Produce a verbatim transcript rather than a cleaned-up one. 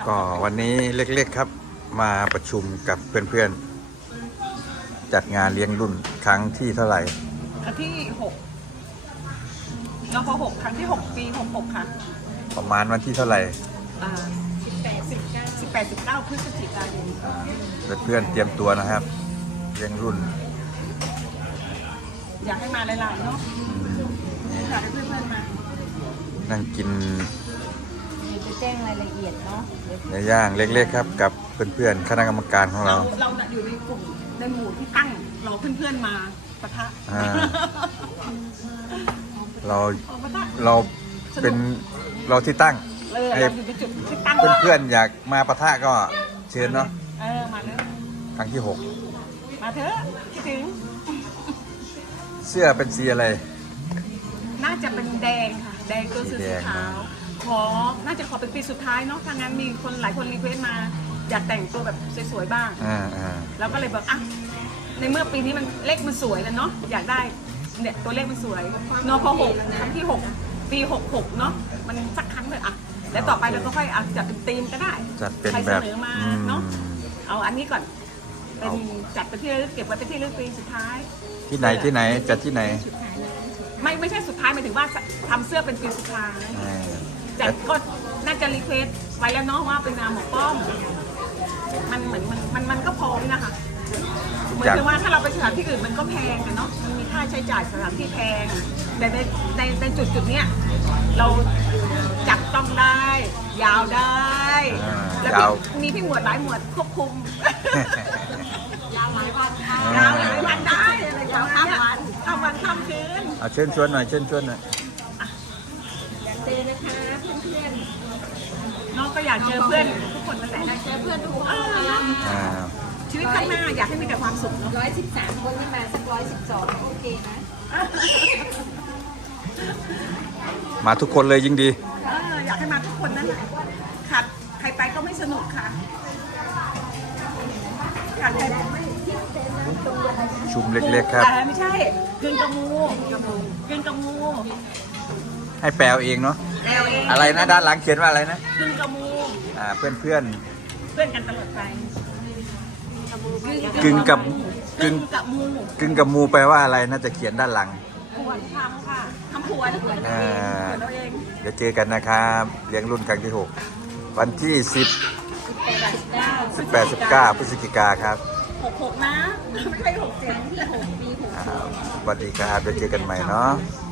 ก็วันนี้เล็กๆครับมาประชุมกับเพื่อนๆจัดงานเลี้ยงรุ่นครั้งที่เท่าไหร่ครั้งที่หกนพหกครั้งที่หกปีหกหกค่ะประมาณวันที่เท่าไหร่อ่าสิบแปดสิบเก้าสิบแปดสิบเก้าพฤศจิกายนเพื่อนๆเตรียมตัวนะครับเลี้ยงรุ่นอยากให้มาหลายๆเนาะอยากให้เพื่อนๆมานั่งกินจะแจ้งรายละเอียดเนาะเนื้อย่างเล็กๆครับกับเพื่อนๆคณะกรรมการของเราเราอยู่ในกลุ่มในหมู่ที่ตั้งรอเพื่อนๆมาปะทะเราเราเป็นเราที่ตั้งเราอยู่ในจุดที่ตั้งเพื่อนๆอยากมาปะทะก็เชิญเนาะเออมาเลยครั้งที่หกมาเถอะคิดถึงเสื้อเป็นสีอะไรน่าจะเป็นแดงค่ะแดงตัวสีขาวขอน่าจะขอเป็นปีสุดท้ายเนาะถ้างั้นมีคนหลายคนรีเควสมาอยากแต่งตัวแบบสวยๆบ้างแล้วก็เลยบอกอ่ะในเมื่อปีนี้มันเลขมันสวยแล้วเนาะอยากได้เนี่ยตัวเลขมันสวยนพหกครั้งที่หกปีหกหกเนาะมันสักครั้งเลยอ่ะแล้วต่อไปเราก็ค่อยอ่ะจัดเป็นธีมก็ได้จัดเป็นแบบใครเสนอมาเนาะเอาอันนี้ก่อนเป็นจัดเป็นที่ระลึกเก็บไว้เป็นที่ระลึกปีสุดท้ายที่ไหนที่ไหนจัดที่ไหนไม่ไม่ใช่สุดท้ายหมายถึงว่าทำเสื้อเป็นปีสุดท้ายจัดก็น่าจะรีเควสไว้แล้วเนาะว่าเป็นนามหมอป้อมมันเหมือนมันมันมันก็พอนะคะเหมือนกับว่าถ้าเราไปสถานที่อื่นมันก็แพงอะเนาะมันมีค่าใช้จ่ายสถานที่แพงแต่ในในในจุดจุดเนี้ยเราจับต้องได้ยาวได้แล้วมีพี่หมวดหลายหมวดควบคุมยาวหลายวันยาวหลายวันได้อะไรยาวข้ามวันข้ามวันข้ามคืนเชิญชวนหน่อยเชิญชวนหน่อยเจอนะคะเพื่อนๆน้องก็อยากเจอเพื่อนทุกคนนั่นแหละอยากเจอเพื่อนทุกคนชีวิตข้างหน้าอยากให้มีแต่ความสุขเนาะร้อยสิบสามคนที่มาสักร้อยสิบสองโอเคนะมาทุกคนเลยยิ่งดีอยากให้มาทุกคนนั่นแหละขาดใครไปก็ไม่สนุกค่ะขาดใครไม่ชุมเล็กๆครับไม่ใช่กึ่งกระมูกึ่งกระมูให้แปลเองเนาะอะไรนะด้านหลังเขียนว่าอะไรนะกึ่งกระมูอ่าเพื่อนเพื่อนเพื่อนกันตลอดไปกึ่งกับกึ่งกับมูกึ่งกับมูแปลว่าอะไรน่าจะเขียนด้านหลังผวนทำค่ะทำผวนผวนเราเองเดี๋ยวเจอกันนะครับเลี้ยงรุ่นครั้งที่หกวันที่สิบสิบแปดสิบเก้าพฤศจิกาครับหกหกนะไม่ใช่หกเจ็ดที่หกปีหกสวัสดีครับเดี๋ยวเจอกันใหม่เนาะ